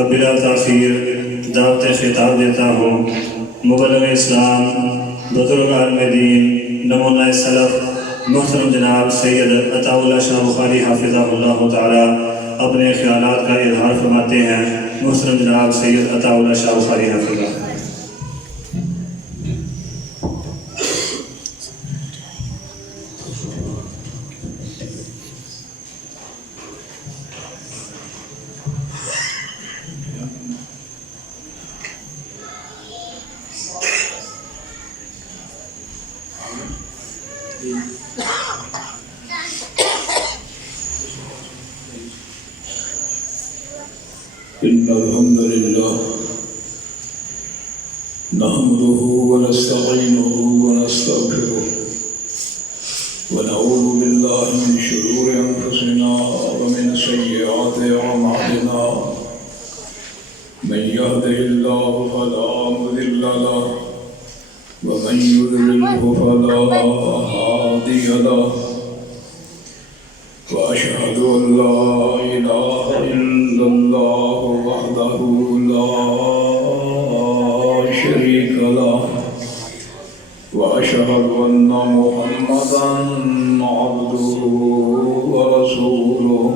اب بلا تاخیر دعوت خطاب دیتا ہوں مبلغ اسلام، بزرگ عالم دین، نمونہ سلف، محترم جناب سید عطا اللہ شاہ بخاری حافظہ اللہ تعالی اپنے خیالات کا اظہار فرماتے ہیں۔ محترم جناب سید عطا اللہ شاہ بخاری حافظہ۔ إن الحمد لله نحمده ونستعينه ونستغفره ونعوذ بالله من شرور أنفسنا ومن سيئات أعمالنا من يهده الله فلا مضل له ومن يضلله فلا هادي له وأشهد أن لا إله إلا الله وحده لا شريك له وأشهد أن محمدا عبده ورسوله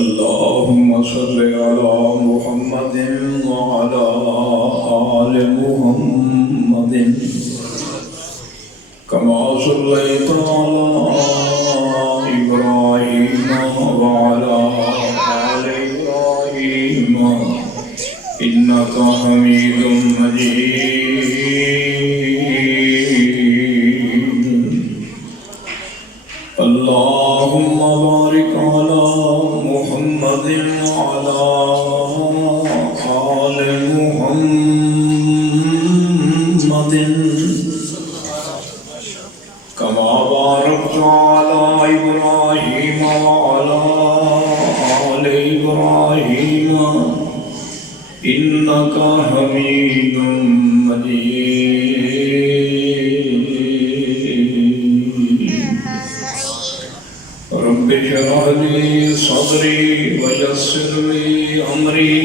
اللهم صل على محمد وعلى آل محمد كما صليت على إبراهيم وعلى آل إبراهيم إنك حميد مجيد اللهم بارك على محمد وعلى آل محمد كما باركت على إبراهيم وعلى آل إبراهيم إنك حميد مجيد رب اشرح لي صدري ويسر لي أمري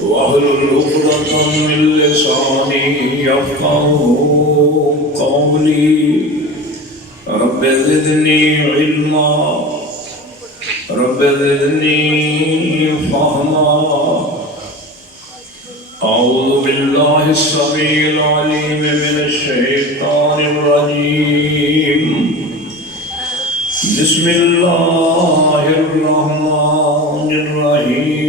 واحلل عقدة من لساني يفقهوا قولي رب زدني علما رب زدني فهما أعوذ بالله السميع العليم من الشيطان الرجيم بسم الله الرحمن الرحيم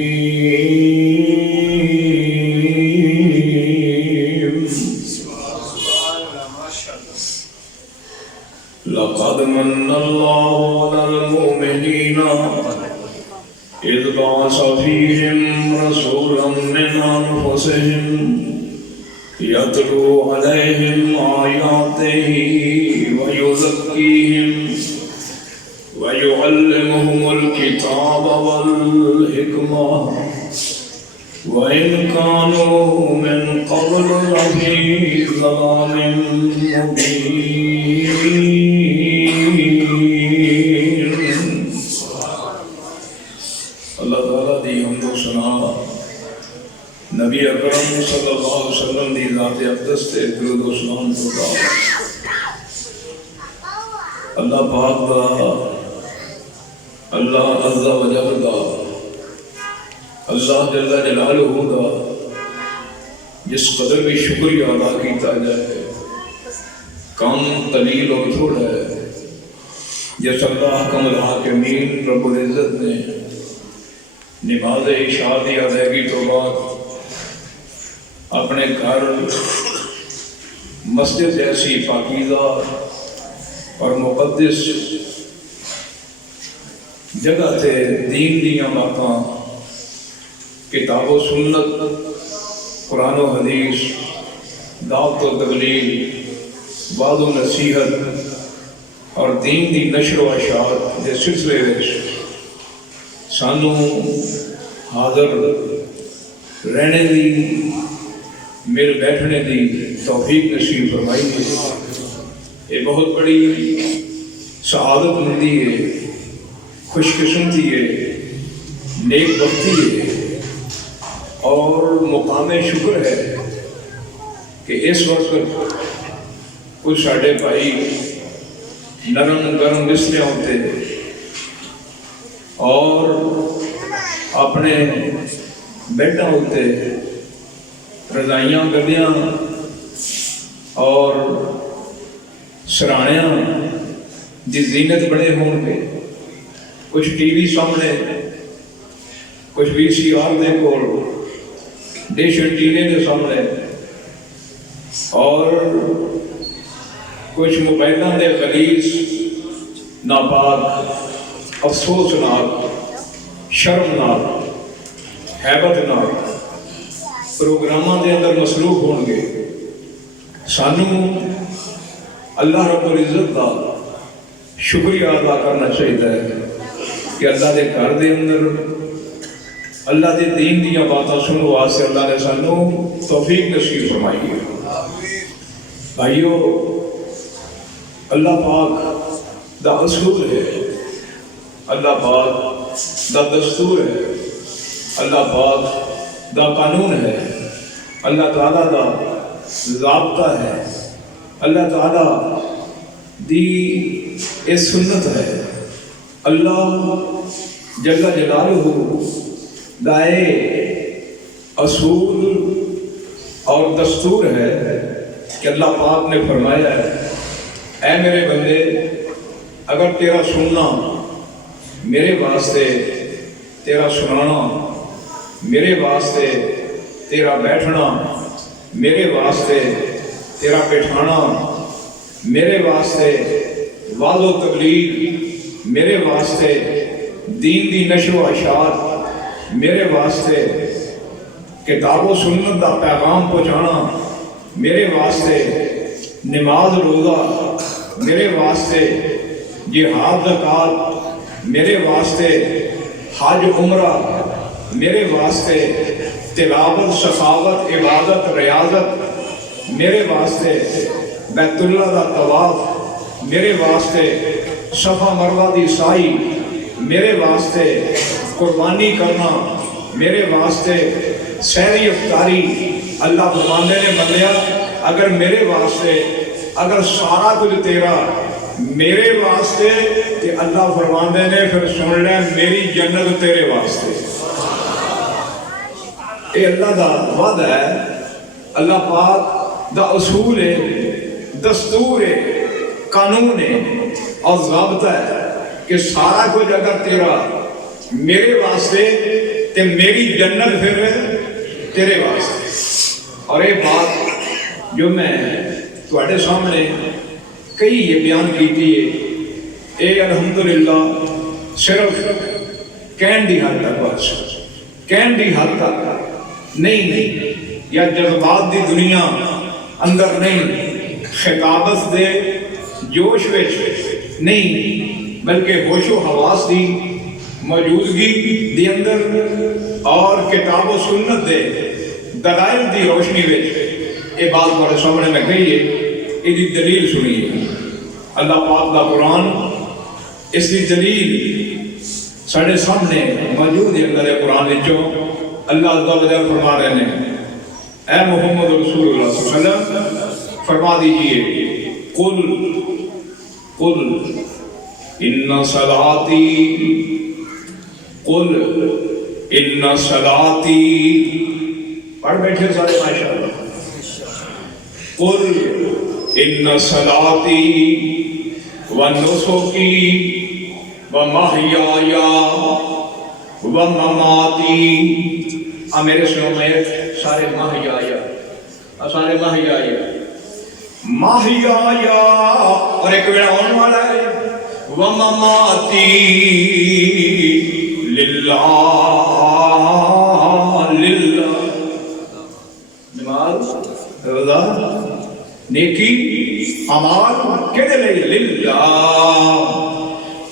لقد من الله على المؤمنين إذ بعث فيهم رسولا من أنفسهم يتلو عليهم آياته ويزكيهم ويعلمهم الكتاب والحكمة وإن كانوا من قبل لفي ضلال مبين اللہ تعالیٰ دی حمد و ثنا نبی اکرم صلی اللہ علیہ وسلم دی ذات اقدس تے درود و سلام ہوتا اللہ پاک دا اللہ عز و جل دا اللہ جل جلالہ دا جس قدر بھی شکریہ ادا کیتا جائے کم قلیل اور تھوڑا ہے جس اللہ حکم الحاکمین رب العزت نے نماز عشاء کی ادائیگی تو بعد اپنے گھر مسجد جیسی پاکیزہ اور مقدس جگہ تے دین دیاں باتاں کتاب و سنت قرآن و حدیث دعوت و تبلیغ وعظ و نصیحت اور دین دی نشر و اشاعت دے سلسلے وچ سانو حاضر رہنے دی میرے بیٹھنے دی توفیق نصیب فرمائی ہے۔ یہ بہت بڑی سعادت مندی ہے، خوش قسمتی ہے نیک بختی ہے اور مقام شکر ہے کہ اس وقت کچھ ساڈے بھائی نرم گرم بستریاں ہوتے اور اپنے بیڈاں ہوتے رضائیاں گدیاں اور سرانیاں دی زینت بڑے ہون گے، کچھ ٹی وی سامنے، کچھ وی سی آر دے کول، ڈش اینٹینے دے سامنے، اور کچھ موبائلاں دے غلیظ ناپاک افسوسناک شرمناک ہیبتناک پروگراماں دے اندر مصروف ہون گے۔ سانوں اللہ رب العزت کا شکریہ ادا کرنا چاہیے کہ اللہ دے گھر دے اندر اللہ دے دین دیاں باتاں سننے واسطے اللہ نے سانوں توفیق نصیب فرمائی ہے۔ بھائیو، اللہ پاک دا اصول ہے، اللہ پاک دا دستور ہے، اللہ پاک دا قانون ہے، اللہ تعالیٰ دا ضابطہ ہے، اللہ تعالیٰ دی اے سنت ہے، اللہ جل جلالہ دا اے اصول اور دستور ہے کہ اللہ پاک نے فرمایا ہے اے میرے بندے، اگر تیرا سننا میرے واسطے، تیرا سنانا میرے واسطے، تیرا بیٹھنا میرے واسطے، تیرا بٹھانا میرے واسطے، وعظ و تبلیغ میرے واسطے، دین دی نشر و اشاعت میرے واسطے، کتاب و سنت دا پیغام پہنچانا میرے واسطے، نماز روزہ میرے واسطے، جہاد زکات میرے واسطے، حج عمرہ میرے واسطے، تلاوت سخاوت عبادت ریاضت میرے واسطے، بیت اللہ دا طواف میرے واسطے، صفا مروہ دی سائی میرے واسطے، قربانی کرنا میرے واسطے، سحری افطاری اللہ فرماندے نے بندیا اگر میرے واسطے، اگر سارا کچھ تیرا میرے واسطے کہ اللہ فرماندے نے پھر سن لے میری جنت تیرے واسطے۔ اے اللہ دا وعدہ ہے، اللہ پاک دا اصول ہے، دستور ہے، قانون ہے اور ضابطہ ہے کہ سارا کچھ اگر تیرا میرے واسطے تے میری جنت پھر تیرے واسطے۔ اور یہ بات جو میں تواڈے سامنے کئی یہ بیان کیتی ہے، اے الحمدللہ صرف کہن دی حد تک، بس کہن دی حد تک نہیں، یا جذبات دی دنیا اندر نہیں، خطابت دے جوش وچ نہیں، بلکہ ہوش و حواس دی موجودگی دی اندر اور کتاب و سنت دے دلائل دی روشنی وچ یہ بات بڑے سامنے میں کہی ہے۔ یہ دی دلیل سنیے، اللہ پاک دا قرآن، اس دی دلیل ساڑھے سامنے موجود ہے۔ اللہ قرآن وچوں اللہ عز و جل فرما رہے ہیں، اے محمد رسول اللہ صلی اللہ علیہ وسلم فرما دیجئے، قل ان صلاتی، قل ان صلاتی، پڑھ بیٹھے سارے ماشاءاللہ، قل ان صلاتی ونسکی ومحیای ومماتی، میرے سنو میں سارے محیای، سارے محیای، محیای، اور ایک میرا ہونے والا ہے ومماتی للہ، للہ، نماز روزہ نیکی اعمال کہنے لئے للہ۔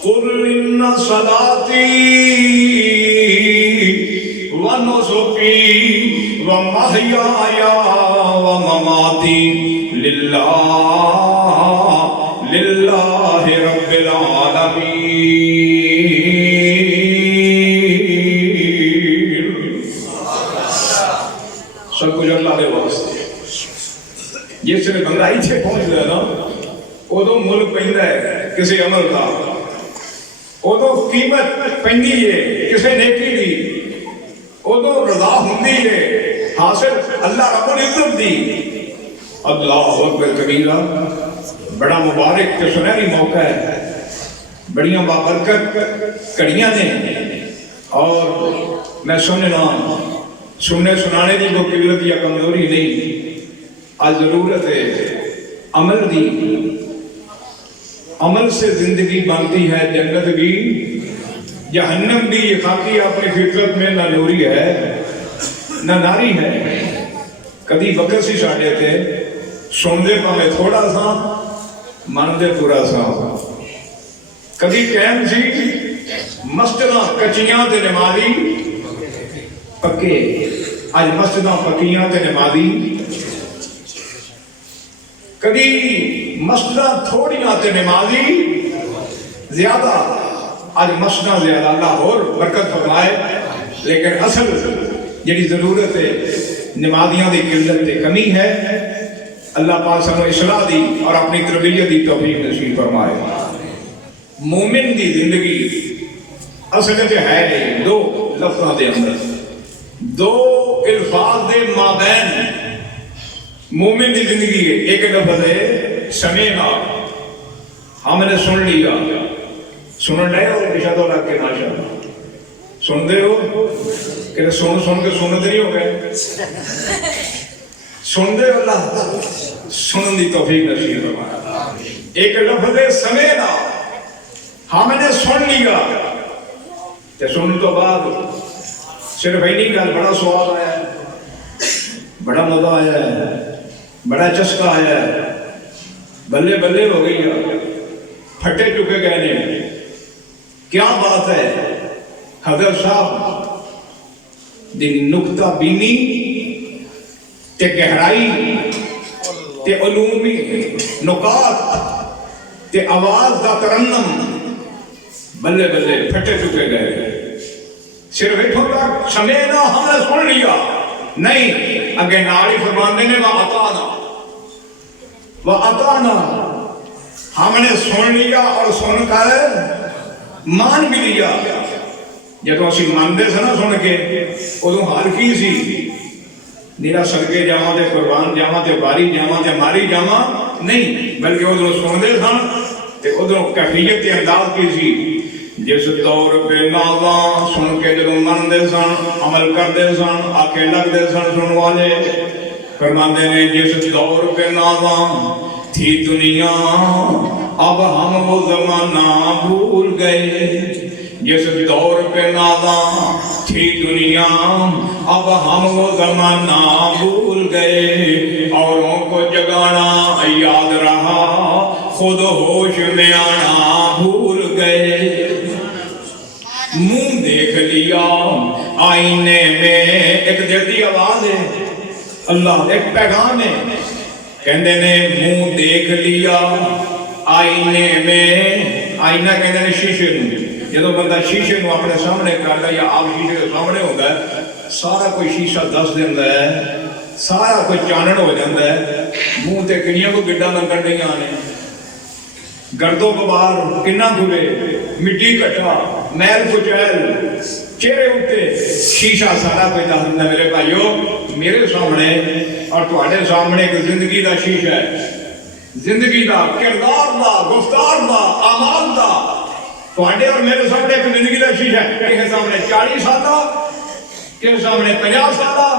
قل ان صلاتی ونسکی ومحیای ومماتی للہ، للہ رب العالمین۔ سب کچھ اللہ دے واسطے جس نے بندہ اتنے پہنچ گیا نا ادو مل پہ کسی عمل کا ادو قیمت پی ہے کسی نیکی دی ادو رضا ہوندی ہے حاصل اللہ رب العزت دی اللہ اکبر کبیرہ بڑا مبارک تے سنہری موقع ہے بڑیاں بابرکت کڑیاں نے اور میں سننے سنانے کی کوئی قلت یا کمزوری نہیں آج ضرورت ہے عمل دی عمل سے زندگی بنتی ہے جنت بھی جہنم بھی یہ خاکی اپنی فطرت میں نہ نوری ہے نہ ناری ہے کدی وقت سی ساڑھے تھے سن دے پاوے تھوڑا سا من دے پورا سا کدی ٹائم سی مسجداں کچیاں تے نمازی پکے آج مسجداں پکیاں تے نمازی کدی مسجداں تھوڑیاں تے نمازی زیادہ آج مسجداں زیادہ اللہ اور برکت فرمائے لیکن اصل جڑی ضرورت ہے نمازیاں دی قلت تے کمی ہے اللہ پاک سانو اصلاح دی اور اپنی تربیت دی توفیق نصیب فرمائے مومن دی زندگی اصل تے ہے دو لفظاں دے اندر دو الفاظ دے مابین مومن دی زندگی ہے ایک لفظ ہے سمینا ہم نے سن لیا سنن لے ہو اشارہ تو لگ کے ماشاءاللہ سن دے ہو کہ سن کے سنتے نہیں ہو گئے سن دے اللہ سنن دی توفیق نصیب فرمائے ایک لفظ ہے سمینا ہم نے سن لیا تے سن تو بعد صرف ہی نہیں گل بڑا سوال آیا ہے بڑا مزہ آیا ہے بڑا چسکا آیا ہے بلے بلے ہو گئی ہے پھٹے چکے گئے نے کیا بات ہے حضرت صاحب دی نکتہ بینی تے گہرائی تے علومی نکات تے آواز دا ترنم بلے بلے پھٹے چکے گئے صرف ایٹھوں تک سمینا ہم نے سن لیا نہیں اگے ناڑی فرماندے نے وَأَطَعْنَا ہم نے سن لیا اور سن کر مان بھی لیا جب اسی ماندے سے نہ سن کے ادھوں حال کی سی نیرا سڑکے جاواں تے قربان جاواں تے باری جاواں تے ماری جاواں نہیں بلکہ ادھوں سن دے سن تے ادھوں کیفیت تے انداز کی سی جس دور پہ نازاں سن کے جدوں من دے سن عمل کر دے سن آکے لگ دے سن سن والے فرماندے نے جس دور پہ نازاں تھی دنیا اب ہم وہ زمانہ بھول گئے جس دور پہ نازاں تھی دنیا اب ہم وہ زمانہ بھول گئے اوروں کو جگانا یاد رہا خود ہوش میں آنا بھول گئے منہ دیکھ لیا آئینے میں ایک جلدی آواز ہے اللہ ایک پیغام ہے کہندے نے منہ دیکھ لیا آئینے میں آئینہ کہندے نے شیشے میں جدو بندہ شیشے نو اپنے سامنے کر لیا یا آپ شیشے کے سامنے ہوتا ہے سارا کوئی شیشہ دس دیندہ ہے سارا کوئی چانن ہو جاندہ ہے منہ تے کنیاں کو گڈا لنگن نہیں آنے گردوں کو باہر کنہ گھلے مٹی کٹا میل کچیل چہرے اٹھتے شیشہ سارا کوئی دس دیندہ میرے بھائیو میرے سامنے اور تواڈے سامنے ایک زندگی دا شیشہ ہے زندگی دا کردار دا گفتار دا اعمال دا تواڈے اور میرے سامنے ایک زندگی دا شیشہ ہے کہیں سامنے 40 سالہ کہیں سامنے 50 سالہ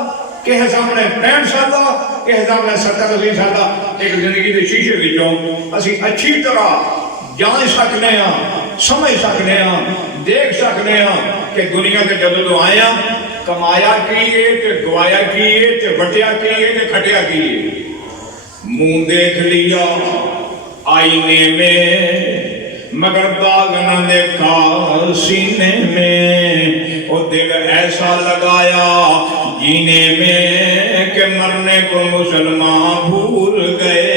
کہیں سامنے 65 سالہ کہیں سامنے 70-80 سالہ ایک زندگی دے شیشے وچوں اسی اچھی طرح جان سکنے ہاں سمجھ سکنے ہاں دیکھ سکنے ہاں کہ دنیا کے جدو تو آیا کمایا کیے تے گوایا کیے تے بٹیا کیے تے کھٹیا کیے منہ دیکھ لیا آئینے میں مگر داغ نہ دیکھا سینے میں وہ دل ایسا لگایا جینے میں کہ مرنے کو مسلمان بھول گئے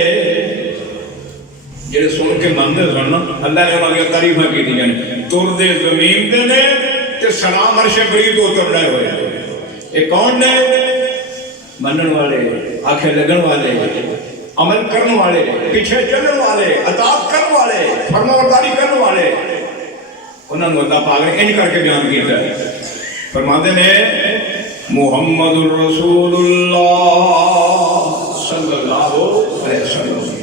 جڑے سن کے مندے سن اللہ نے ہماری تعریفاں کی دیا نے تر دے زمین دے نے تے سلام عرش برید اتر رہے ہوئے یہ کون نے منن والے آنکھیں لگن والے عمل کرنے والے پیچھے چلنے والے اطاعت کرنے والے فرمانبرداری کرنے والے انہوں نے اللہ پاک نے انج کر کے بیان کیتا ہے فرماتے ہیں محمد الرسول اللہ صلی اللہ علیہ وسلم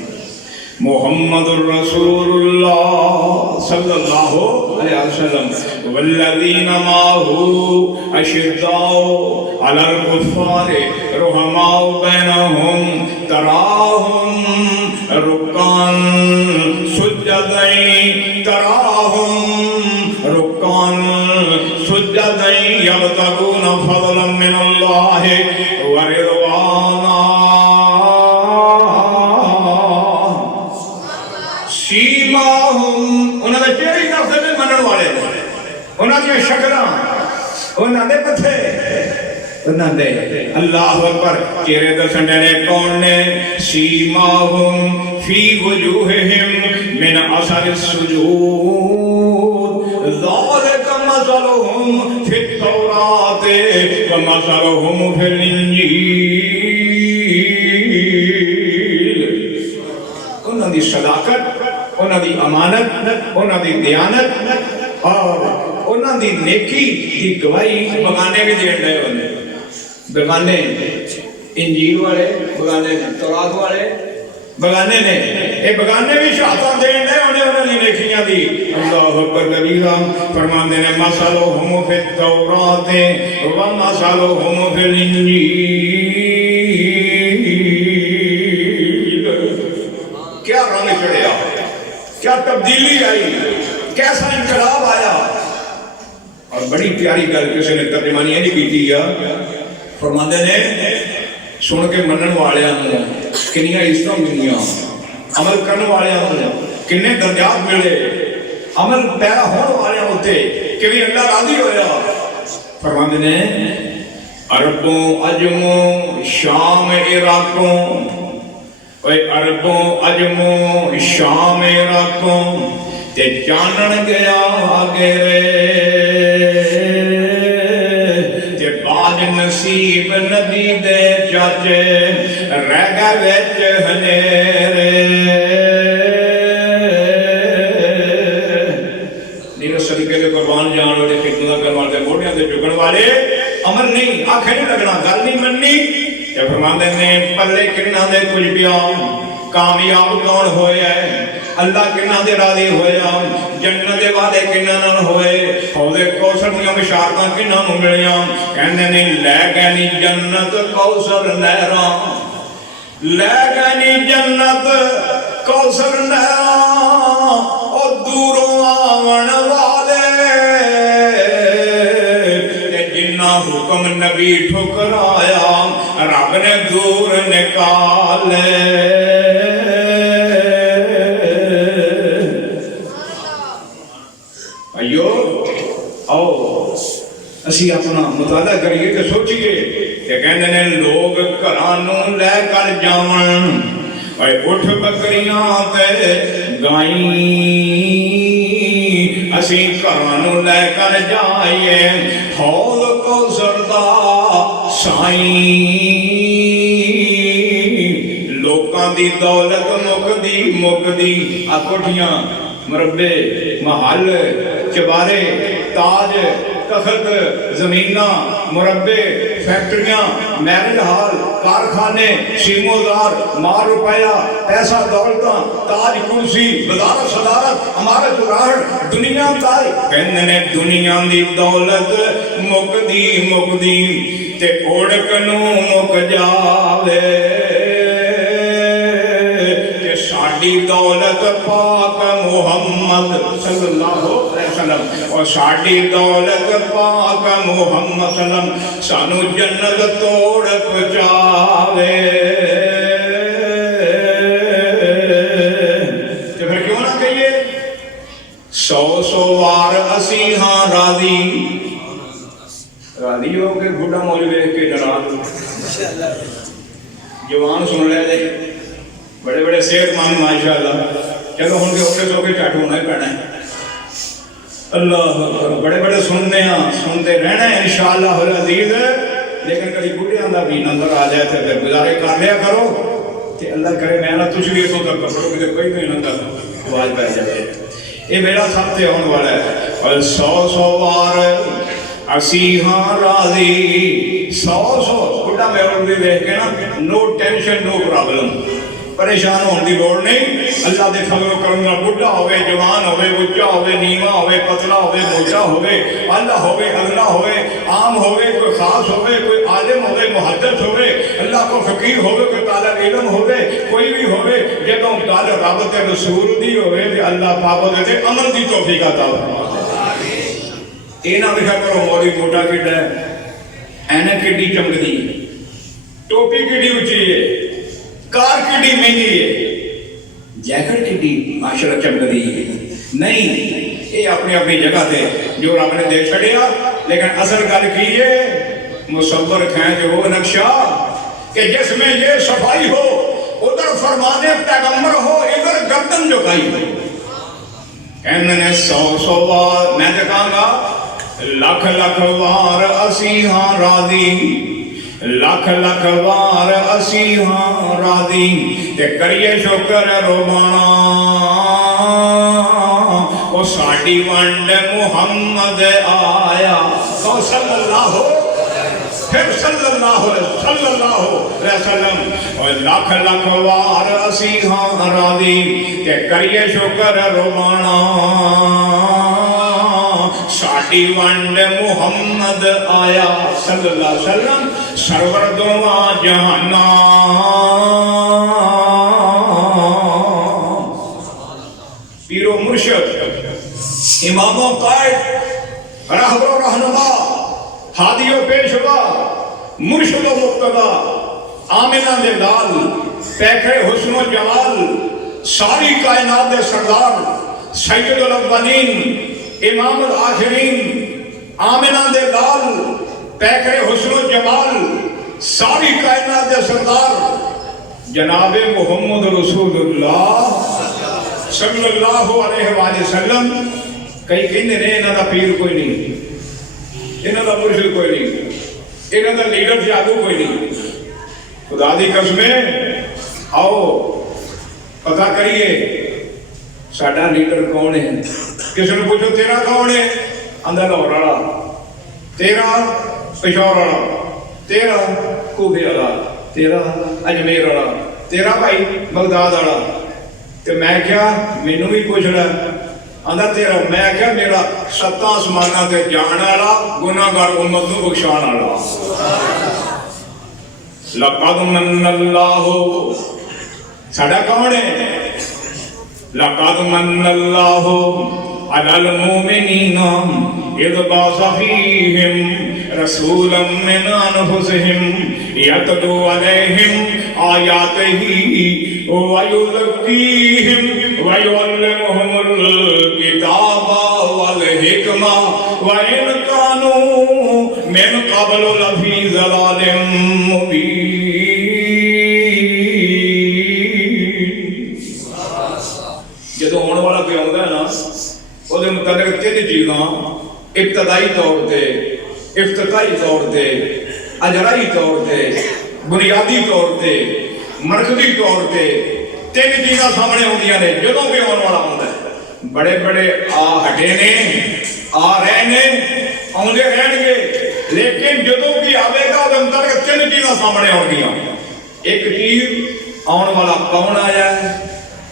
محمد الرسول اللہ صلی اللہ علیہ وسلم والذین معه اشداء علی الکفار رحماء بینہم تراہم رکعا سجدا سجدا یبتغون فضلا من اللہ ورضوانا سیماہم انہوں نے چہرے نفس میں منن والے انہوں نے شکلاں انہوں نے پتھے انہوں نے اللہ اکبر چہرے دسن نے کون نے سیماہم فی وجوہہم من اثر السجود ذالک مثلہم فی التوراۃ ومثلہم فی الانجیل انہوں دی صداقت انہوں دی امانت انہوں دی دیانت اور انہوں دی نیکی دی گواہی بگانے بھی دین رہے ہونے بگانے انجیل والے بگانے تورات والے بگانے نے اے بگانے بھی شہادت دین رہے ہونے انہوں نے نیکیاں دی اللہ اکبر کبیرہ فرمان دینے مثلہم فی التوراۃ ومثلہم فی الانجیل کیا رنگ چڑھیا کیا تبدیلی آئی کیسا انقلاب آیا اور بڑی پیاری گل کسی نے ترجمانی یہ نہیں کی فرماندے نے سن کے منن والوں کنیاں عزتاں ملیاں عمل کرنے والوں کنے درجات ملے عمل پیرا ہونے والوں ہوتے کہ اللہ راضی ہویا فرماندے نے عربوں عجموں شام عراقوں اے عربوں عجموں شام عراقوں تے جانن گیا آگے تے باج نصیب نبی دے چاچے رہ گئے وچ ہنیرے نیرے صدقے دے قربان جان والے خدمت کرنے والے موڑیاں دے جھکن والے عمل نہیں آنکھیں نہیں لگنا گل نہیں مننی تے فرماندے نے پلے کناں دے کچھ بیان کامیاب کون ہویا ہے اللہ کناں دے راضی ہویا جنت دے وعدے کناں نال ہوئے حوض کوثر دیاں بشارتاں کناں نوں ملیاں کہندے نے لے گئے جنت کوثر نہراں لے گئے جنت کوثر نہراں او دوروں آون والے تے جنہ حکم نبی ٹھکرایا رب نے دور نکالے اسی اپنا مطالعہ کریے کہ سوچیے کہ کہنے نے لوگ گھرانوں لے کر جاون اے اٹھ بکریاں تے گائیں اسی گھرانوں لے کر جائیے حوض کوثر دا سائیں لوکاں دی دولت مکدی آ کوٹھیاں مربے محل چبارے تاج تخت زمینہ مربے فیکٹریاں میرج ہال کارخانے شیموزار مال روپیہ پیسہ دولتاں تاج کرسی وزارت صدارت عمارت راہٹ دنیا داری کہنے دنیا دی دولت مکدی تے اوڑکنوں مک جاوے تے ساڈی دولت پاک محمد صلی اللہ علیہ وسلم اور ساڈی دولت پاک محمد صلی اللہ علیہ وسلم سانو جنت توڑ پہنچاوے تے پھر کیوں نہ کہیے 100 وار اسی ہاں راضی ہو کے بڑھا مول ویکھ کے ناراض جوان سن لے دے بڑے بڑے صحت مند ماشاءاللہ چلو ہن کے اوکے سوکے چٹ ہونا ہی پینا ہے اللہ بڑے بڑے سننے ہاں سنتے رہنا ہے انشاءاللہ العزیز لیکن کبھی بڑھیاں کا بھی نظر آ جائے تو پھر گزارے کر لیا کرو کہ اللہ کرے میں نہ تجھ بھی اتوں تک پکڑو کہ کوئی بھی نہ کر آواز پہ جائے. یہ میرا سب سے آنے والا ہے. اور 100 بار اسی ہاں راضی 100 بڑھا میرا بھی دیکھ کے نا نو ٹینشن نو پرابلم پریشان ہونے کی لوڑ نہیں. اللہ دے فضل و کرم نال بڈھا ہوے جوان ہوے اونچا ہوے نیواں ہوے پتلا ہوے موٹا ہوے اللہ ہوے ادنا ہوے عام ہوے کوئی خاص ہوے کوئی عالم ہوے محدث ہوے اللہ کو فقیر ہوے کوئی طالب علم ہوے کوئی بھی ہوے جدوں گل رب تے رسول دی ہوے تے اللہ پاک دے عمل دی توفیق عطا فرمائے. اے نہ لکھا کرو مولوی موٹا کڈا ہے اینک کڈی چمکدی ٹوپی کڈی اونچی ہے کار کڈی مہنگی ہے جیکٹ کڈی ماشاءاللہ چمکدی ہے. نہیں یہ اپنی اپنی جگہ تے جو رب نے دے چھڑیا لیکن اصل گل کی ہے مصور کھائیں جو وہ نقشہ کہ جس میں یہ صفائی ہو ادھر فرمانے پیغمبر ہو ادھر گردن جھکائی ہو. کہنے نے 100 بار میں کہاں گا لکھ لکھ بار اسی ہاں راضی لکھ لکھ بار اسی ہاں راضی تے کریے شکر روبانا وہ ساڑی ونڈ محمد آیا تو صلی اللہ پھر صلی اللہ علیہ وسلم اور لکھ لکھ بار اسی ہاں راضی تے کریے شکر روبانا ساڑی ونڈ محمد آیا صلی اللہ علیہ وسلم سرور دوواں جہانا. پیرو مرشد امام و قائد رہبر و رہنما ہادی و پیشوا مرشد و مقتدا آمنہ دے لال پیکھے حسن و جمال ساری کائنات دے سردار سید الاولین امام الآخرین آمنہ دے لال پیکھے حسن و جمال ساری کائنات دے سردار جناب محمد رسول اللہ صلی اللہ علیہ وآلہ وسلم. کئی کہندے نے انہاں دا پیر کوئی نہیں انہاں دا مرشد کوئی نہیں انہاں دا لیڈر تے آگو کوئی نہیں. خدا دی قسمیں آؤ پتہ کریے ساڈا لیڈر کون ہے. کسی نے پوچھو تیرا کون ہے اندر لاہور والا تیرا پشاور والا تیرا کوفے والا تیرا اجمیر والا تیرا بھائی بغداد والا. تے میں کیا مینوں بھی پوچھنا آندا تیرا میں کیا میرا 7 آسماناں تے جان والا گناہگار امت نوں بخشان والا. لقد من اللہ ساڈا کون ہے لقد من اللہ علی المؤمنین اذ بعث فیہم رسولا من انفسہم یتلو علیہم آیاتہ ویزکیہم ویعلمہم الکتاب والحکمہ وإن کانوا من قبل لفی ضلال مبین. جدو ہونے والا کوئی آتا ہے نا وہ متعلق 3 چیزاں ابتدائی طور تے افتتاحی طور تے اجرائی طور تے بنیادی طور تے مرکزی طور تے 3 چیزاں سامنے ہوندیاں نے جدوں بھی آنے والا ہوندا ہے. بڑے بڑے آ ہٹے نے آ رہے نے آندے رہن گے لیکن جدوں بھی آوے گا وہ متعلق 3 چیزاں سامنے ہون گیاں. ایک چیز آن والا کون آیا ہے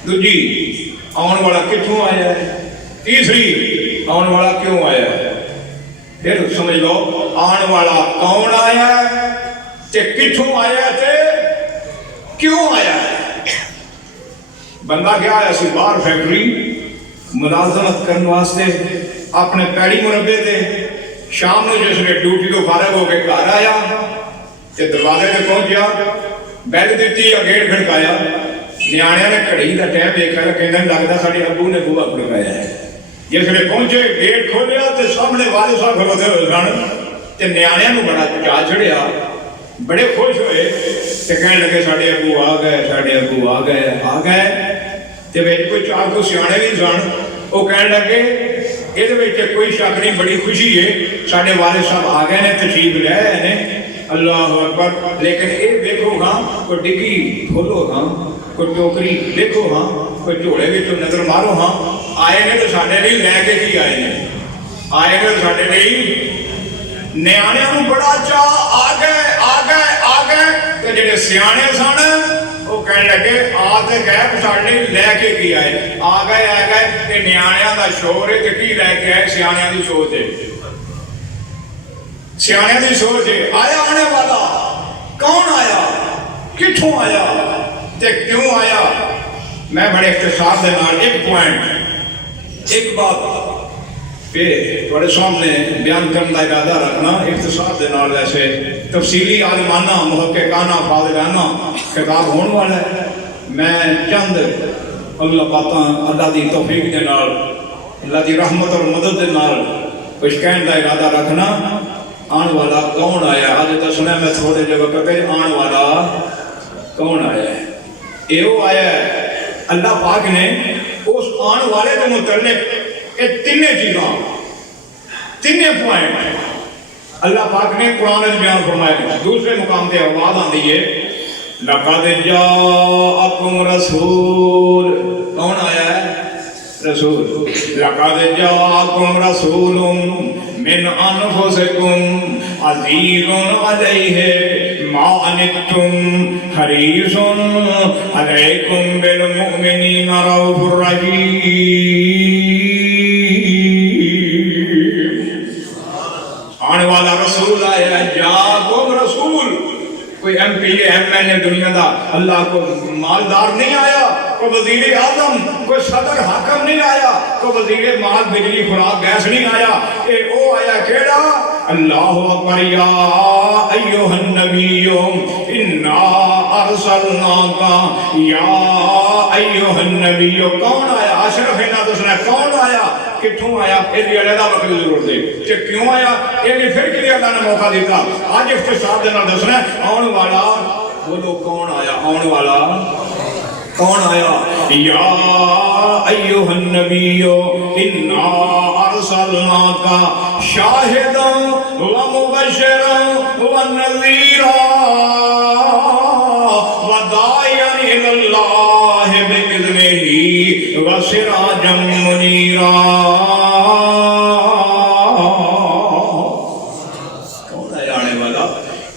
دوجی آن والا کتوں آیا ہے تیسری آن والا کیوں آیا ہے. پھر سمجھ لو آن والا کون آیا ہے تے کتوں آیا تے کیوں آیا ہے. بندہ کیا آیا سی باہر فیکٹری ملازمت کرنے واسطے اپنے پیڑی مربے تے شام نو جس نے ڈیوٹی تو فارغ ہو کے گھر آیا تے دروازے تے پہنچیا بیل دیتی یا گیٹ کھڑکایا نیاڑیاں نے گھڑی دا ٹائم دیکھا کہندے لگدا ساڈے ابو نے بوہا کھڑکایا ہے. جس نے پہنچے گیٹ کھولیا تے سامنے والد صاحب کھڑوتے ہوئے سن تے نیاڑیاں نوں بڑا چا چڑھیا بڑے خوش ہوئے تے کہنے لگے ساڈے ابو آ گئے تے وچ کوئی 4 کو سیانے بھی سن وہ کہنے لگے یہ کوئی شک نہیں بڑی خوشی ہے ساڈے والد صاحب آ گئے نے تشریف لے آئے نے اللہ اکبر. لیکن یہ دیکھو ہاں کوئی ڈگی کھولو ہاں کوئی ٹوکری دیکھو ہاں کوئی جھوڑے وچوں نظر مارو ہاں آئے نے تو ساڈے لیے لے کے کی آئے نے آئے نے ساڈے لیے نیانیاں نوں بڑا چاہ آ گئے تے جڑے سیانے سن وہ کہنے لگے آ تے گئے ساڈے لیے لے کے کی آئے آ گئے تے نیانیاں دا شور ہے تے کی لے کے آئے سیانیاں دی سوچ ہے سیانے دی سوچ ہے آیا آنے والا کون آیا کتھوں آیا تے کیوں آیا. میں بڑے اختصار دے نال ایک پوائنٹ ایک بات پہ تھوڑے سامنے بیان کرنے کا ارادہ رکھنا اختصار دے نال ویسے تفصیلی عالمانہ محققانہ فاضلانہ خطاب ہونے والا ہے. میں چند اللہ پاکاں اللہ دی توفیق دے نال اللہ دی رحمت اور مدد دے نال کچھ کہنے کا ارادہ رکھنا. آن والا کون آیا آج دسنا میں تھوڑے جے وقت آن والا کون آیا ہے. یہ آیا ہے اللہ پاک نے اس آن والے کے متعلق یہ تینیں چیزاں تینیں پوائنٹ اللہ پاک نے قرآن میں بیان فرمایا. دوسرے مقام پہ آواز آتی ہے لقد جاءکم رسول کون آیا ہے رسول لقد جاءکم رسول من انفسکم عزیز علیہ ما عنتم حریص علیکم بالمؤمنین رؤوف رحیم. آنے والا رسول آیا جاءکم رسول کوئی ایم پی ایم این اے دنیا دا اللہ کو مالدار نہیں آیا کوئی وزیر اعظم کوئی صدر حاکم نہیں آیا کوئی وزیر مال بجلی خوراک گیس نہیں آیا اے او آیا کیڑا اللہ اکبر یا ایھا النبی انا ارسلناک یا ایھا النبی. کون آیا اشرف ہے نا دوسرا کون آیا کتھوں آیا یہ بھی علیحدہ وقت کی ضرورت ہے کہ کیوں آیا یہ بھی پھر کے لیے اللہ نے موقع دیتا. آج اختصار دے نال دسنا آن والا بولو کون آیا آن والا کون آیا یا ایھا النبی انا ارسلناک شاہدا ومبشرا ونذیرا وداعیا الی اللہ باذنہ وسراجا منیرا. کون ہے آنے والا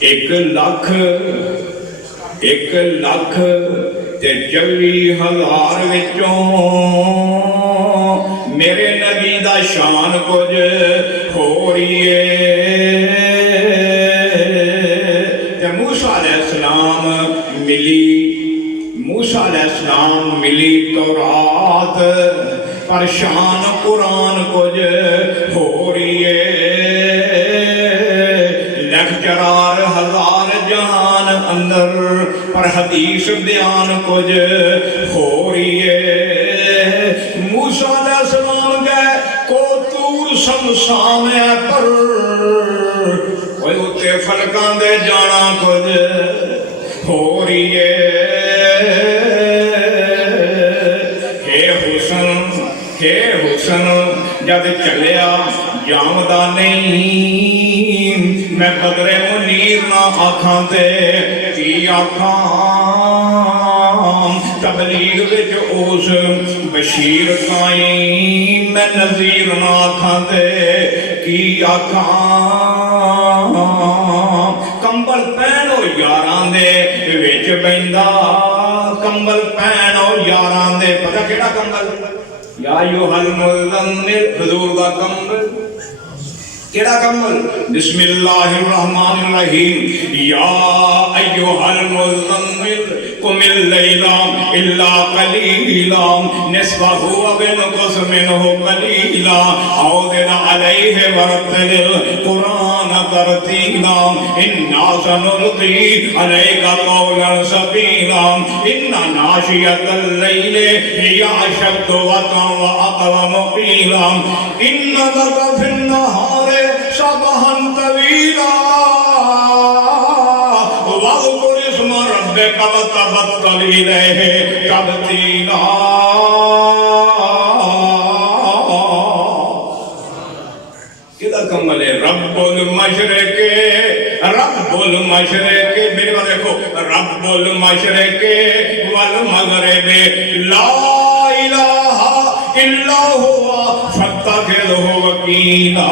1,00,000 تے 24,000 وچوں میرے نبی دا شان کچھ ہو رہی ہے. تے موسیٰ علیہ السلام ملی تورات پر شان قرآن کچھ ہو رہی ہے. 1,04,000 جہان اندر پر حدیث بیان کچھ ہو رہی ہے. موسیٰ علیہ السلام گئے کو تور شمشان پر کوئی اتے فلکان دے جانا کچھ ہو رہی ہے. حسن جد چلیا جامدہ نہیں میں بدر منیر نہ آکھاں تے کی آکھاں تبلیغ وچ اس بشیر کائیں میں نذیر نہ آکھاں تے کی آکھاں. کمبل پہنو یاراں دے وچ بیندا کمبل پہنو یاراں دے پتہ کیڑا کمبل یا ایھا المزمل حضور دا کمبل کیڑا کمبل بسم اللہ الرحمن الرحیم یا ایھا المزمل قم اللیل الا قلیلا نصفہ وانقص منہ قلیلا او زد علیہ ورتل القرآن ترتیلا انا سنلقی علیک قولا ثقیلا ان ناشئۃ اللیل ہی اشد وطئا واقوم قیلا ان لک فی النہار سبحا طویلا واذکر اسم ربک وتبتل الیہ تبتیلا. کدھر کمل ہے رب المشرق رب المشرق میرے بات دیکھو رب المشرق والمغرب لا الہ الا ہوا فاتخذہ وکیلا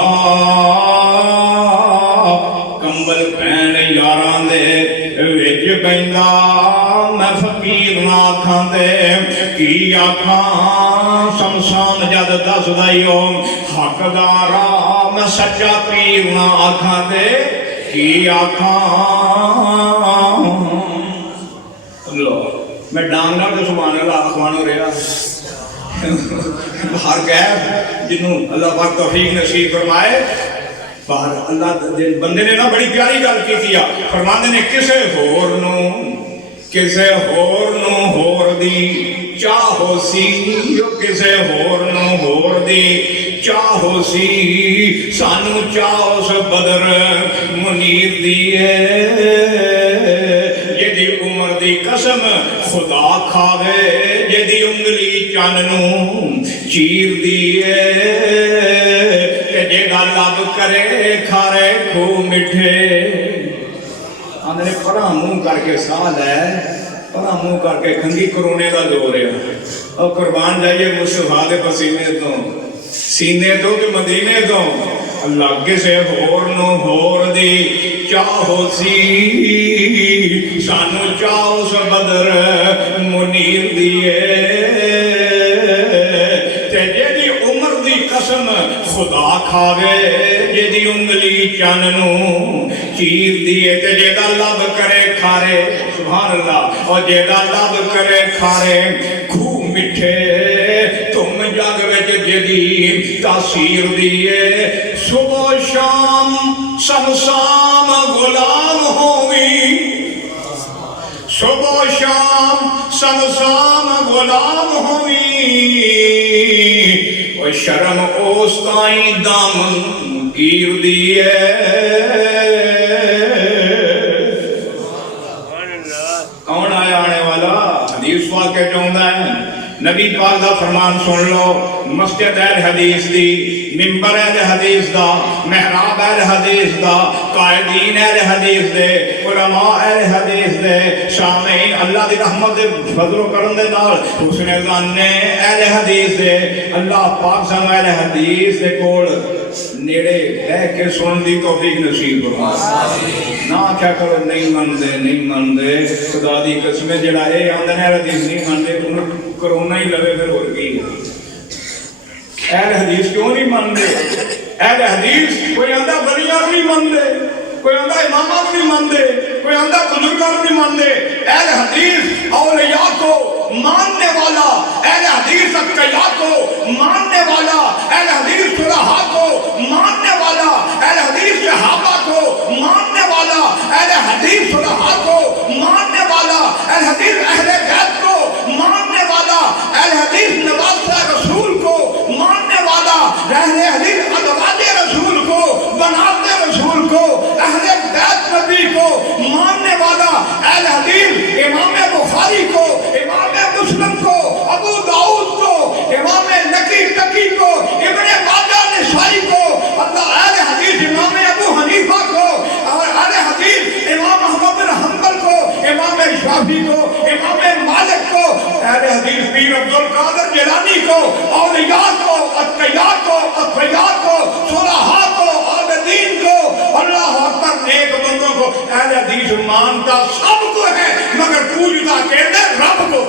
کمبل پہن یاراں دے وچ بیندا میں فقیر نہ آکھاں دے کی آکھاں شمشان جد دس دائیو حقدارا میں سچا پیر نہ آکھاں دے کی آکھاں اللہ میں ڈانگ نہ تو سبحان اللہ آخوان ہو رہا باہر غیب جنہوں اللہ پاک توفیق نصیب فرمائے باہر اللہ بندے نے نا بڑی پیاری گل کی تھی فرماندے نے کسے ہور نو ہور دی چاہو سی کسے ہور نو ہور دی چاہو سی سانو چاہو سے بدر منیر دیئے جدی عمر دی قسم خدا کھاوے جدی انگلی چاننو چیر دیئے جیڑا لب کرے کھارے کھو مٹھے آنے پڑا منہ کر کے سال ہے پڑا منہ کر کے کھنگی کرونے دا دور ہے اور قربان جائیے مصطفیٰ دے پسینے تو سینے تو کہ مدینے تو اللہ کسے ہور نو ہور دی چاہو سی سانو چاہو سے بدر منیر دیئے قسم خدا کھاوے جیدی انگلی چاننو چیر دیئے تے جیدہ لب کرے کھارے سبحان اللہ اور جیدہ لب کرے کھارے کھو مٹھے تم جگ وچ جیدی تاثیر دیئے صبح شام سمسام غلام ہوئی صبح شام سمسام غلام ہوئی شرم اوستائیں دامن گیر دیئے کون آیا آنے والا حدیث واقع چاہتا ہے نبی پاک دا فرمان سن لو مسجد اہل حدیث دی منبر اہل حدیث دا محراب اہل حدیث دا قائدین اہل حدیث دے علماء اہل حدیث دے سامعین اللہ دی رحمت دے فضل و کرم دے نال حسن ظن اہل حدیث دے اللہ پاک سانو اہل حدیث دے کول نیڑے بہ کے سن دی توفیق نصیب فرمائے نہ کیا کرو نہیں مندے خدا دی قسم جڑا اے آندے اہل حدیث نہیں مندے انہوں کرونا ہی لگے پھر اور کی اہل حدیث کیوں نہیں مانتے اہل حدیث کوئی آندہ بلیاں نہیں مانتے کوئی آندہ امامہ نہیں مانتے کوئی آندہ بزرگاں نہیں مانتے اہل حدیث اولیاء کو ماننے والا اہل حدیث اتقیاء کو ماننے والا اہل حدیث صلحاء کو ماننے والا اہل حدیث صحابہ کو ماننے والا اہل حدیث صلحاء کو ماننے والا اہل حدیث اہل بیت کو ماننے والا اہل حدیث نواسہ رسول کو ماننے والا اہل حدیث ازواج رسول کو بنات رسول کو اہل بیت نبی کو ماننے والا اہل حدیث امام بخاری کو امام مسلم کو ابو داؤد کو امام نقی تقی کو ابن ماجہ نسائی کو اللہ اہل حدیث امام ابو حنیفہ کو اور اہل حدیث امام احمد بن حنبل کو امام شافعی کو امام مالک کو اہل حدیث پیر عبدالقادر جیلانی کو اولیاء کو اتقیاء کو اطفیاء کو صلحاء کو عابدین کو اللہ اکبر نیک بندوں کو اہل حدیث مانتا سب کو ہے مگر پوجتا کہتے رب کو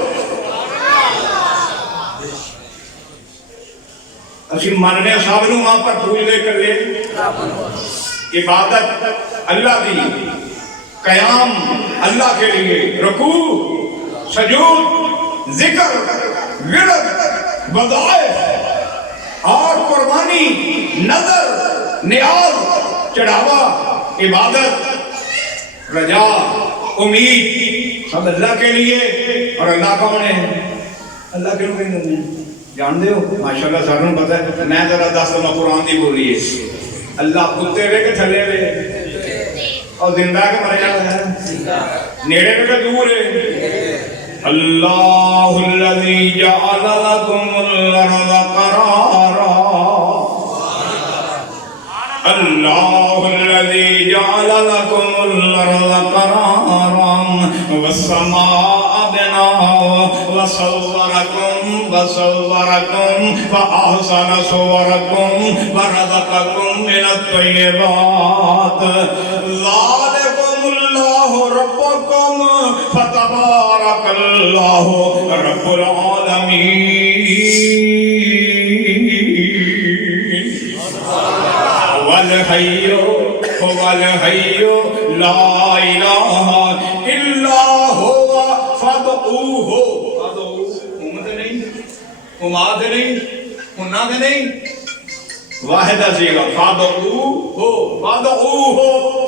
اسی ماننے صاحب نو وہاں پر پوج لے کر لے عبادت اللہ دی قیام اللہ کے لیے رکوع سجود ذکر ورد وظائف اور قربانی نظر نیاز چڑھاوا عبادت رجا امید سب اللہ کے لیے اور اللہ کون ہے اللہ کے لیے جان دے ہو ماشاءاللہ ساروں پتہ ہے میں ذرا دس دفعہ قرآن دی بولی ہے اللہ کتے وے کے تھلے وے اور زندہ کے مرے جاتا ہے نیڑے وے کے دور ہے اللہ الذی جعل لکم الارض قرارا اللہ الذی جعل لکم الأرض قرارا والسماء بناء وصوركم فأحسن صوركم ورزقكم من الطيبات ذلكم الله ربكم فتبارك الله رب العالمين هو الحي لا إله إلا هو فادعوه واحد سیگا فادعوه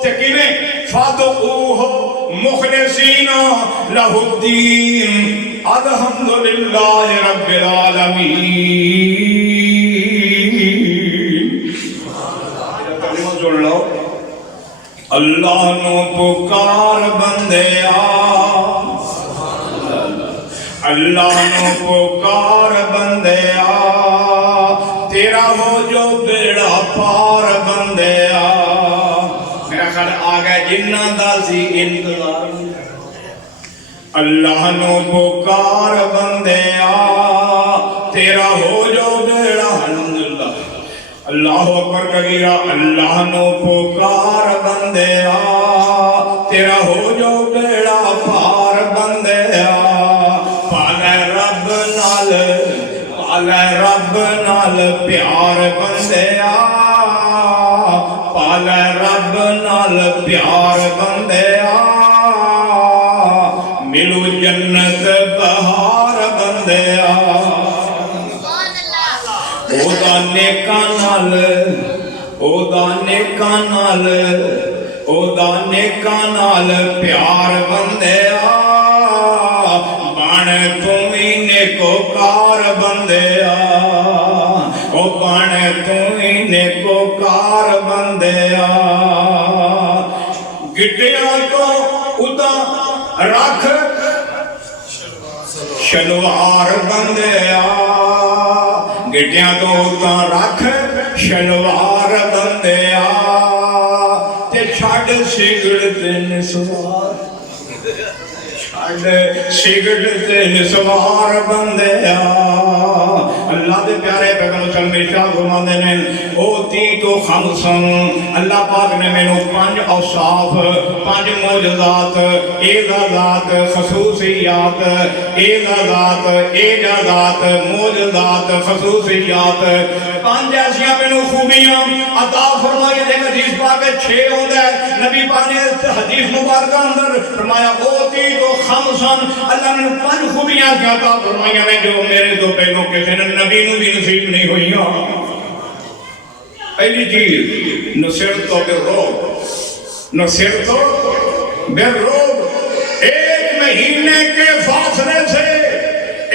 تکینے فادعوه مخلصین لہ الدین الحمدللہ رب العالمین. کلمہ سن لو. اللہ نو پکار بندیا اللہ نو پکار بندیا تیرا ہو جو بیڑا پار بندیا. میرا خیال آ گیا جنہ دا سی انتظار. اللہ نو پکار بندیا تیرا ہو جو بیڑا. الحمدللہ اللہ اکبر کبیرہ. اللہ نو پکار بندیا تیرا ہو جو بیڑا پار بندیا. رب نال پیار بندیا پال رب نال پیار بندیا ملو جنت بہار بندیا. او دا نیکاں نال پیار بندیا بن توں ہی نیکوکار بندیا. او بن توں ہی نیکوکار بندیا. گٹیاں تو ادا رکھ شلوار بندیا گٹیاں تو ادا رکھ شلوار بندیا تے چھڈ سگڑتے نسوار سگڑتے نسوار بندیا. اللہ دے پیارے پیغمبر صلی اللہ علیہ وسلم فرماندے نے اوتی تو خمسن اللہ پاک نے مینوں 5 اوصاف 5 معجزات اعزازات خصوصیات اعزازات اعجازات معجزات خصوصیات 5 ایسیاں مینوں خوبیاں عطا فرمائی. دیکھ حدیث پاک 6 ہوندا ہے. نبی پاک نے حدیث مبارکہ اندر فرمایا اوتی تو خمسن اللہ نے 5 خوبیاں عطا فرمائیاں نے جو میرے تو پہلو کسی نے نبی نو بھی نصیب نہیں ہوئی. پہلی چیز نصرت بالرعب. ایک مہینے کے فاصلے سے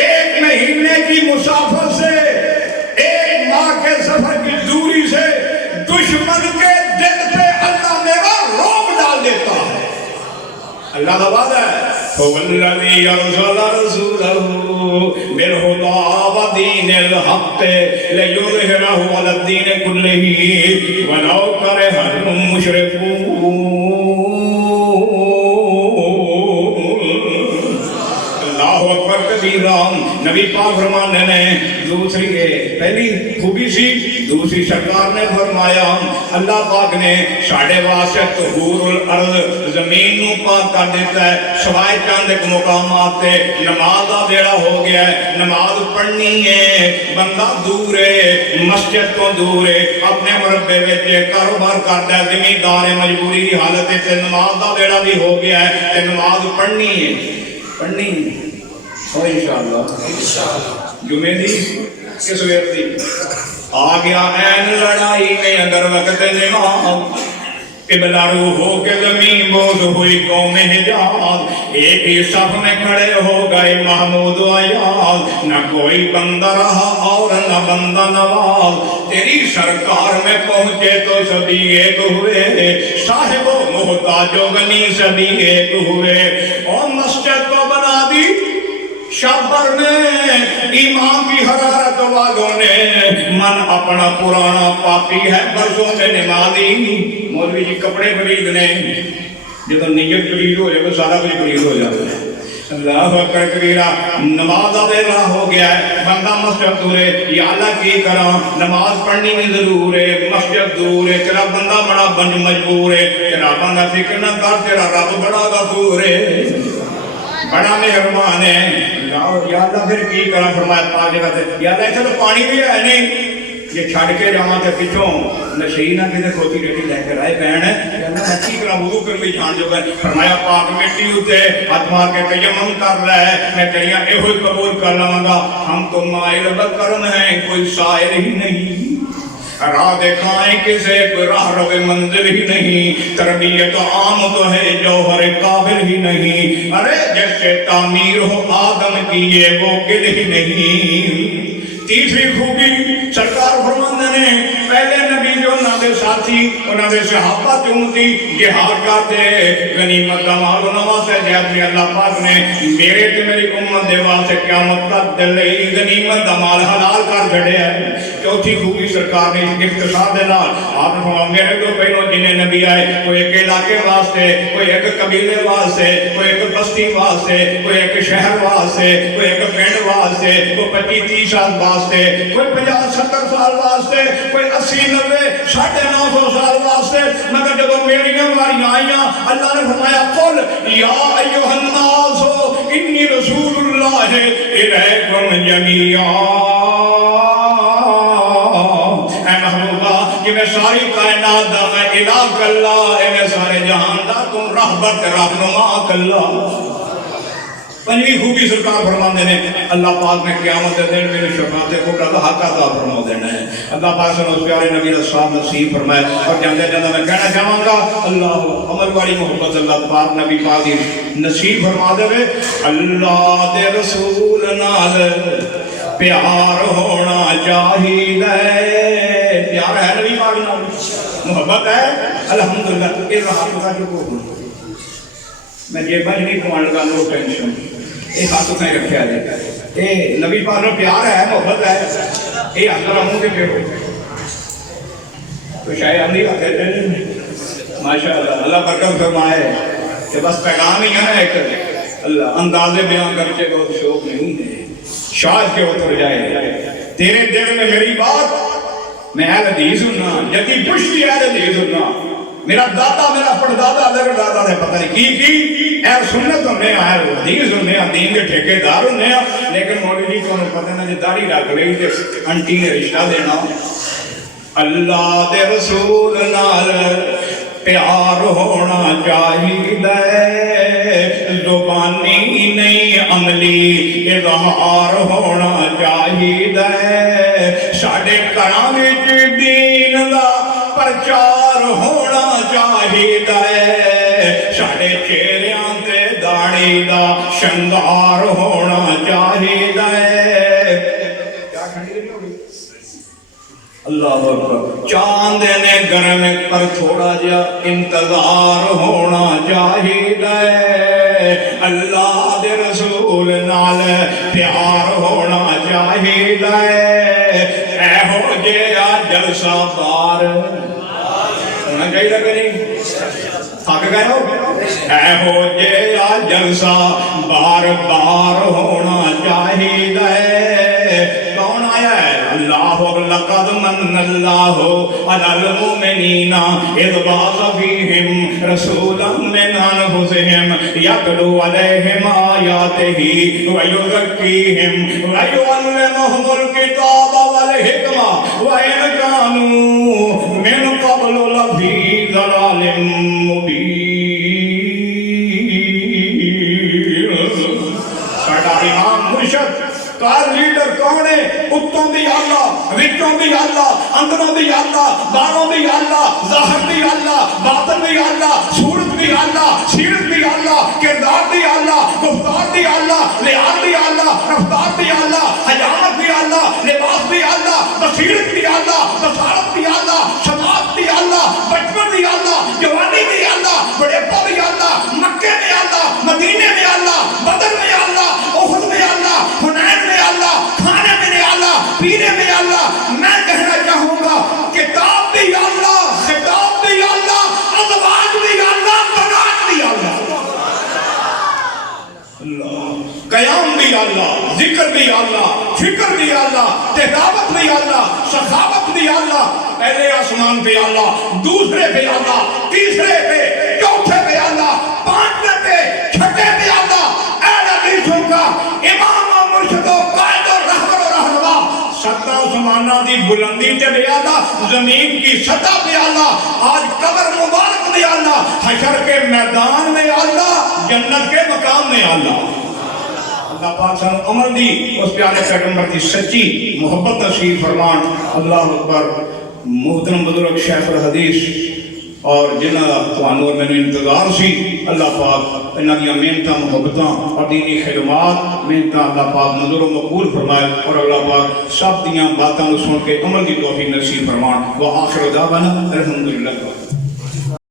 1 مہینے کی مسافت سے 1 ماہ کے سفر کی دوری سے دشمن کے دل پہ اللہ میرا رعب ڈال دیتا ہے. اللہ کا وعدہ ہے هو الذي أرسل رسوله بالهدى ودين الحق ليظهره على الدين كله ولو كره المشركون. اللہ اکبر کبیرہ. نبی پاک فرمانے نے دوسری پہلی خوبی سی. دوسری سرکار نے فرمایا اللہ پاک نے ساڑھے واسطے طہور الارض زمین نو پاک کر دیتا ہے سوائے چند ایک مقامات تے نماز دا بیڑا ہو گیا ہے. نماز پڑھنی ہے بندہ دور ہے مسجد تو دور ہے اپنے مربے وچ کاروبار کردا ہے زمیندار ہے مجبوری دی حالت تے نماز دا بیڑا بھی ہو گیا ہے تے نماز پڑھنی ہے انشاءاللہ جمعے دی کس وقت دی آ گیا این لڑائی میں اگر وقت نماز قبلہ رو ہو کے زمین بوز ہوئی قوم حجاز. ایک ہی صف میں کھڑے ہو گئے محمود و ایاز. نہ کوئی بندہ رہا اور نہ بندہ نواز. تیری سرکار میں پہنچے تو سبھی ایک ہوئے صاحب و محتاج و غنی سبھی ایک ہوئے. اور مسجد کو بنا دی شابر میں ایمان کی حرارت والوں نے من اپنا پرانا پاپی ہے برسوں میں نمازی. مولوی جی کپڑے خریدنے جب نیت پلیت ہو جائے تو سارا کچھ پلیت ہو جاتا ہے. اللہ اکبر کبیرہ. نماز کا ویلا ہو گیا ہے, بندہ مسجد دور ہے, یا اللہ کی کراں, نماز پڑھنی بھی ضرور ہے, مسجد دور ہے, تیرا بندہ بڑا مجبور ہے, تیرا بندہ فکر نہ کر, تیرا رب بڑا غفور ہے, بڑا مہربان ہے. یا اللہ پھر کی کراں, فرمایا پاک جگہ سے, یا اللہ اتنے تو پانی بھی ہے نہیں, یہ چھڑ کے جاواں تے پچھوں نشین نہ کتے کھوتی ریٹی لے کے رائے بہن ہے, کہ اللہ اچھی طرح وضو کر لی جان جو گئے. فرمایا پاک مٹی ہوتے ہاتھ مار کے تیمم کر رہا ہے, میں تیریاں اے ہوئی قبول کر لوں گا. ہم تو مائل بکرن ہیں, کوئی سائر ہی نہیں, راہ دکھائیں کسے, کوئی راہ رو منزل ہی نہیں, تربیت عام تو ہے جوہر قابل ہی نہیں, ارے جیسے تعمیر ہو آدم کی یہ وہ گل ہی نہیں. تیسری خوبی سرکار فرماندے نے, پہلے نبی جو انہاں دے ساتھی, انہاں دے صحابہ تے امتی جہاد کرتے, غنیمت دا مال انہاں واسطے جے اللہ پاک نے میرے تے میری امت دے واسطے قیامت تک دے لئی غنیمت دا مال حلال کر چھڑیا ہے. چوتھی خوبی سرکار نے اختصار دے نال آپ نے فرمایا, میرے تو پہلو جنے نبی آئے, کوئی ایک علاقے واسطے, کوئی ایک قبیلے واسطے, کوئی ایک بستی واسطے, کوئی ایک شہر واسطے, کوئی ایک پنڈ واسطے, کوئی 25-30 سال واسطے, کوئی 50-70 سال واسطے, کوئی 80-90 950 سال واسطے, مگر جب میریاں واریاں آئیاں, اللہ نے فرمایا قل یا ایھا الناس انی رسول اللہ الیکم جمیعا. اے محبوبہ, کہ میں ساری کائنات دا میں الہ کلا, اے میں سارے جہان دا تم رہبر رہنما کلا. پنجویں خوبی سرکار فرماندے نے, اللہ پاک نے قیامت کے دن میں شفاعت کبریٰ کا حق عطا فرما دینا ہے. اللہ پاک سے اس پیارے نبی علیہ السلام نصیب فرمائے. اور جاندے جاندے میں کہنا چاہوں گا, اللہ عمل والی محبت اللہ پاک نبی پاک دی نصیب فرما دے. اللہ دے رسول نال پیار ہونا چاہیے, پیار ہے نبی پاک نال, محبت ہے الحمدللہ. یہ ہاتھ اٹھا کے کو میں جیباں نہیں پوان لگا, نو ٹینشن, یہ ہاتھ اٹھائے رکھا ہے, یہ نبی پاک نال پیار ہے, محبت ہے. یہ ہاتھ منہ کے پھیرو, تو شاید ہم نہیں آتے ماشاء اللہ, اللہ برکت فرمائے. کہ بس پیغام ہی ہے نا ایک, اللہ اندازے بیان کر کے بہت شوق نہیں ہے, شاید کہ اتر جائے تیرے دل میں میری بات. میں اہل حدیث ہوں, جدی پشتی اہل حدیث ہوں, میرا دادا میرا پردادا لگر دادا نے پتہ نہیں کی اے سنت ہونے اہل حدیث ہونے, دین کے ٹھیکیدار ہونے, لیکن مولوی جی کو پتہ نہ جی داڑھی رکھ رہی تے انٹی نے رشتہ دینا. اللہ دے رسول نال پیار ہونا چاہیے, زبانی نہیں عملی اظہار ہونا چاہیے. ساڈے گھراں وچ دین دا پرچار ہونا چاہیے, ساڈے چہریاں تے داڑھی دا شنگار ہونا چاہیے. اللہ اکبر. چاند نے گرم پر تھوڑا جا انتظار ہونا چاہیے. اللہ دے رسول نال پیار ہونا چاہیے. اے ہو جیا جلسہ بار ہونا چاہیے کہ نہیں, تھک گئے ہو, اے ہو جیا جلسہ بار بار ہونا چاہیے. کون آیا ہے؟ اللہ لقد من اللہ علی المؤمنین اذ بعث فیہم رسولا من انفسہم یتلو علیہم آیاتہ ویزکیہم ویعلمہم الکتاب والحکمہ وإن کانوا من قبل لفی ضلال مبین. ساڈا امام مرشد کار لیڈر کون ہے؟ اتوں بھی اللہ, وچوں بھی اللہ, اندروں بھی اللہ, باہروں بھی اللہ, ظاہر بھی اللہ, باطن بھی اللہ, صورت بھی اللہ, سیرت بھی اللہ, کردار بھی اللہ, گفتار بھی اللہ, لحاظ بھی اللہ, رفتار بھی اللہ, حجامت بھی اللہ, لباس بھی اللہ, بصیرت بھی اللہ, بصارت بھی اللہ, سماعت بھی اللہ, بچپن بھی اللہ, جوانی بھی اللہ, بڑھاپا بھی اللہ, مکے میں اللہ, مدینے میں اللہ, بدر میں اللہ, احد میں اللہ, حنین میں اللہ, کھانے میں اللہ, پینے میں اللہ. میں کہنا چاہوں گا کتاب بھی اللہ, خطاب بھی اللہ, ازواج بھی اللہ, بنات بھی اللہ، ذکر بھی اللہ، فکر بھی اللہ، تلاوت بھی اللہ، سخاوت بھی اللہ، پہلے آسمان پہ اللہ، دوسرے پہ اللہ، تیسرے پہ، چوتھے پہ اللہ، پانچویں پہ، چھٹے پہ اللہ، اہل حدیثوں کا امام و مرشد و قائد و رہبر و رہنما، سطح آسمانہ دی بلندی تے بھی اللہ، زمین کی سطح پہ اللہ، آج قبر مبارک بھی اللہ، حشر کے میدان میں اللہ، جنت کے مقام میں اللہ۔ اللہ پاک سانو عمل دی اس پیارے پیغمبر کی سچی محبت نصیب فرمان۔ اللہ اکبر۔ محترم بزرگ شیخ الحدیث اور جنہاں توانوں اور میں نے انتظار سی، اللہ پاک انہاں دی محنتاں محبتاں اور دینی خدمات محنتاں اللہ پاک منظور و مقبول فرمائے، اور اللہ پاک سب دیاں باتاں نو سن کے عمل دی توفیق نصیب فرمان۔ وآخر دعوانا الحمدللہ۔